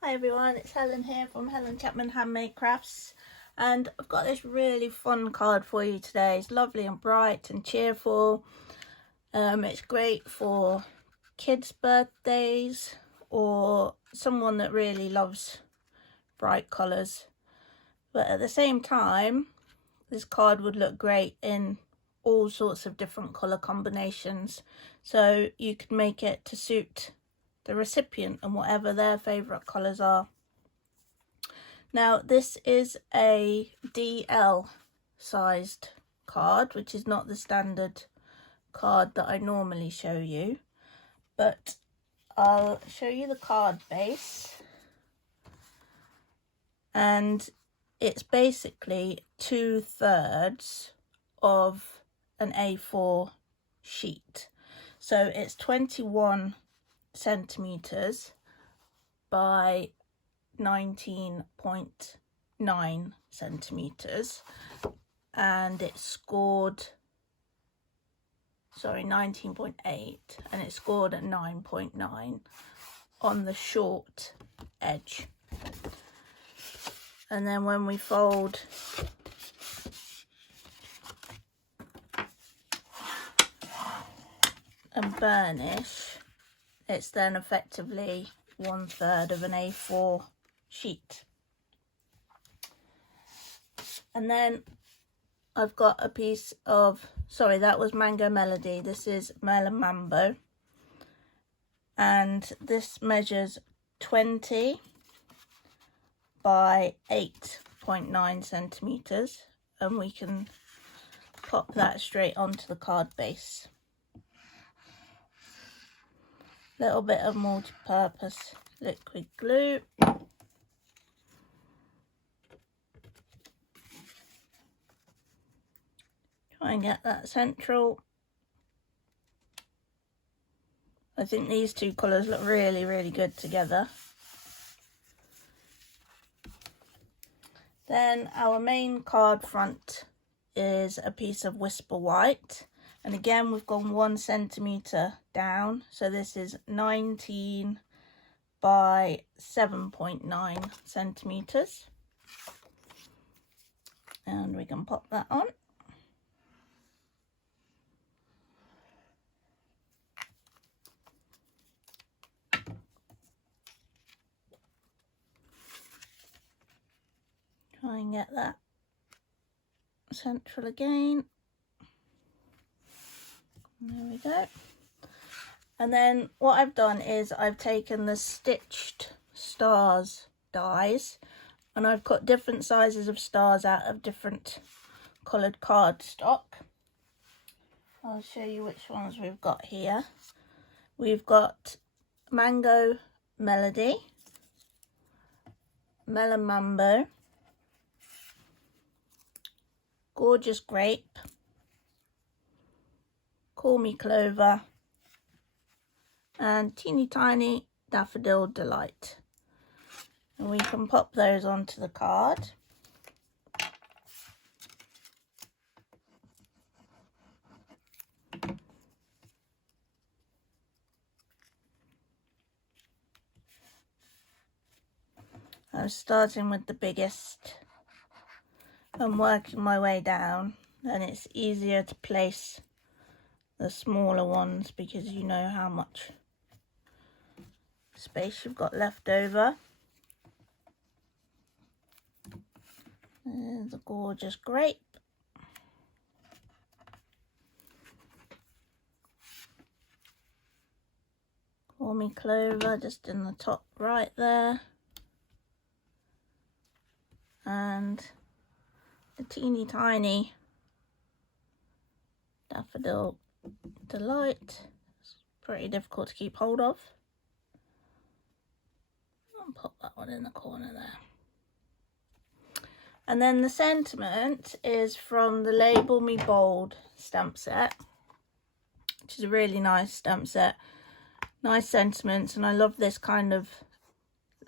Hi everyone, it's Helen here from Helen Chapman Handmade Crafts, and I've got this really fun card for you today. It's lovely and bright and cheerful. It's great for kids' birthdays or someone that really loves bright colours. But at the same time, this card would look great in all sorts of different colour combinations. So you could make it to suit the recipient and whatever their favourite colours are. Now this is a DL sized card, which is not the standard card that I normally show you, but I'll show you the card base, and it's basically 2/3 of an A4 sheet. So it's 21 centimeters by 19.9 centimeters, and it's scored 19.8, and it's scored at 9.9 on the short edge. And then when we fold and burnish, it's then effectively 1/3 of an A4 sheet. And then I've got a piece of, that was Mango Melody. This is Melon Mambo, and this measures 20 by 8.9 centimeters, and we can pop that straight onto the card base. Little bit of multi-purpose liquid glue. Try and get that central. I think these two colours look really, really good together. Then our main card front is a piece of Whisper White. And again, we've gone 1 centimetre down. So this is 19 by 7.9 centimetres. And we can pop that on. Try and get that central again. There we go. And then what I've done is I've taken the stitched stars dies, and I've cut different sizes of stars out of different coloured cardstock. I'll show you which ones we've got here. We've got Mango Melody, Melon Mambo, Gorgeous Grape, Call Me Clover, and Teeny Tiny Daffodil Delight. And we can pop those onto the card. I'm starting with the biggest and working my way down, and it's easier to place the smaller ones because you know how much space you've got left over. There's a Gorgeous Grape. Call Me Clover just in the top right there. And a Teeny Tiny Daffodil Delight. It's pretty difficult to keep hold of. I'll pop that one in the corner there. And then the sentiment is from the Label Me Bold stamp set, which is a really nice stamp set. Nice sentiments, and I love this kind of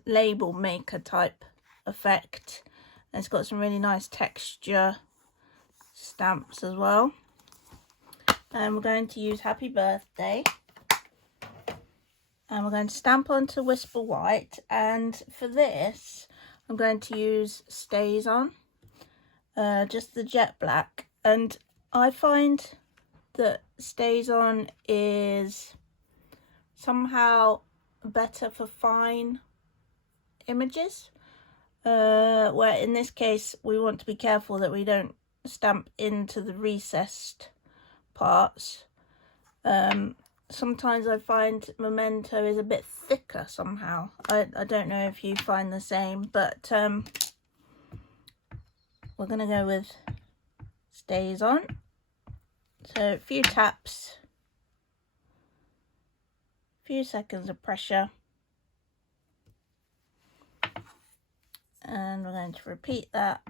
label maker type effect. And it's got some really nice texture stamps as well. And we're going to use Happy Birthday and we're going to stamp onto Whisper White, and for this I'm going to use Stays On, just the jet black, and I find that Stays On is somehow better for fine images, where in this case we want to be careful that we don't stamp into the recessed parts. Sometimes I find Memento is a bit thicker somehow. I don't know if you find the same, but we're going to go with Stays On. So a few taps, a few seconds of pressure, and we're going to repeat that.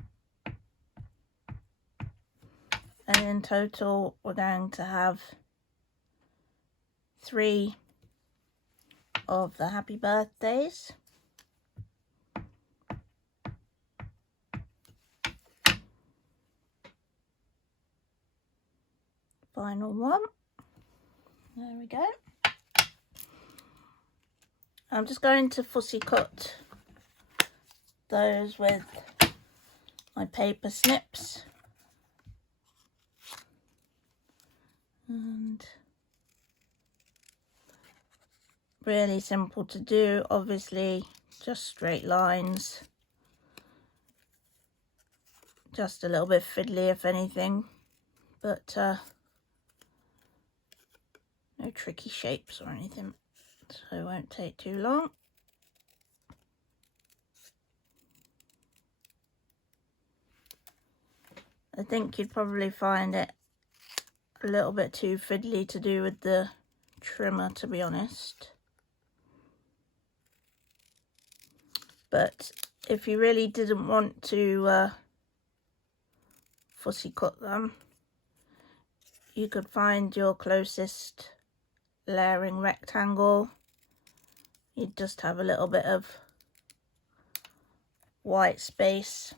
And in total we're going to have 3 of the happy birthdays. Final one. There we go. I'm just going to fussy cut those with my paper snips. And really simple to do, obviously, just straight lines, just a little bit fiddly if anything, but no tricky shapes or anything, so it won't take too long. I think you'd probably find it a little bit too fiddly to do with the trimmer, to be honest. But if you really didn't want to fussy cut them, you could find your closest layering rectangle. You'd just have a little bit of white space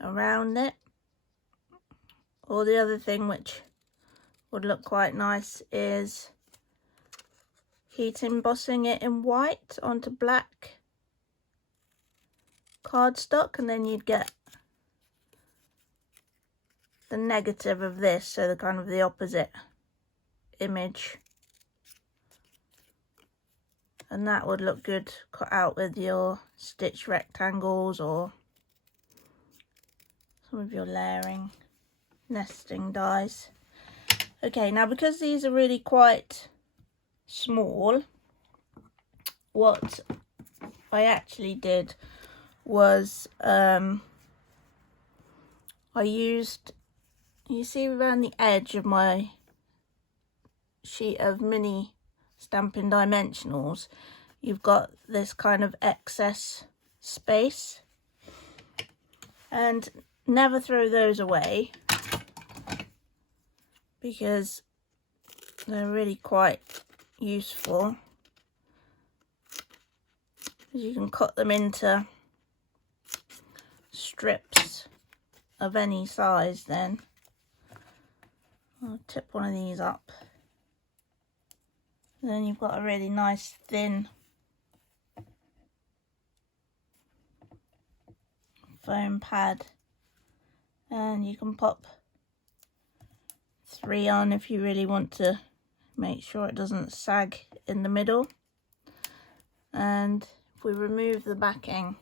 around it. Or the other thing which would look quite nice is heat embossing it in white onto black cardstock, and then you'd get the negative of this, so the kind of the opposite image, and that would look good cut out with your stitch rectangles or some of your layering nesting dies. Okay, now because these are really quite small, what I actually did was I used, you see around the edge of my sheet of mini Stampin' Dimensionals, you've got this kind of excess space, and never throw those away because they're really quite useful. You can cut them into strips of any size. Then I'll tip one of these up, and then you've got a really nice thin foam pad, and you can pop 3 on if you really want to make sure it doesn't sag in the middle. And if we remove the backing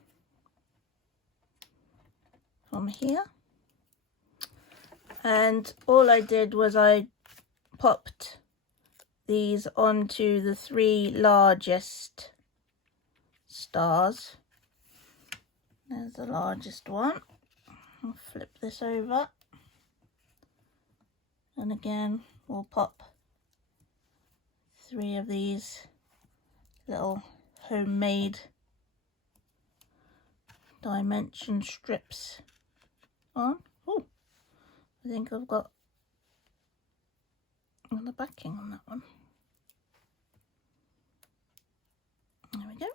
from here, and all I did was I popped these onto the 3 largest stars. There's the largest one. I'll flip this over, and again we'll pop 3 of these little homemade dimension strips on. Oh, I think I've got the backing on that one. There we go.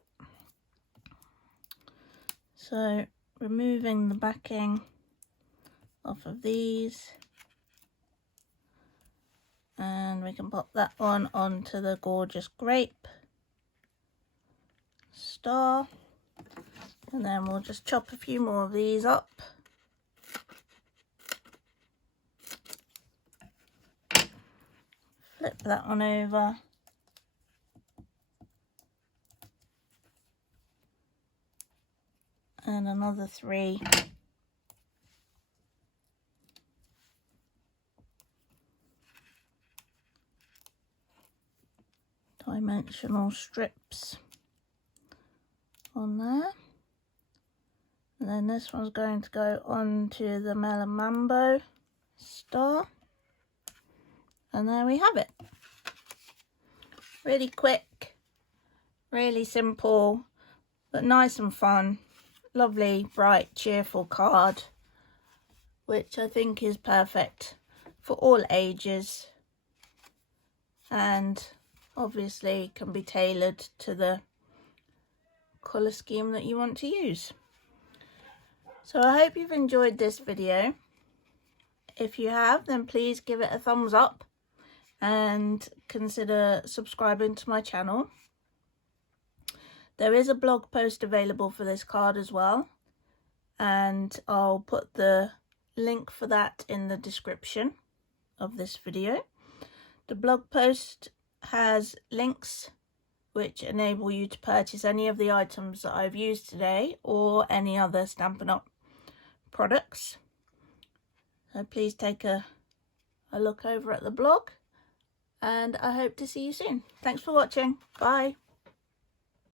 So removing the backing off of these, And we can pop that one onto the gorgeous grape star. And then we'll just chop a few more of these up. Flip that one over. And another 3. Dimensional strips on there. And then this one's going to go onto the Melon Mambo star. And there we have it. Really quick, really simple, but nice and fun. Lovely, bright, cheerful card, which I think is perfect for all ages. And obviously can be tailored to the colour scheme that you want to use. So I hope you've enjoyed this video. If you have, then please give it a thumbs up and consider subscribing to my channel. There is a blog post available for this card as well, and I'll put the link for that in the description of this video. The blog post has links which enable you to purchase any of the items that I've used today or any other Stampin' Up! Products. So please take a look over at the blog, and I hope to see you soon. Thanks for watching. Bye.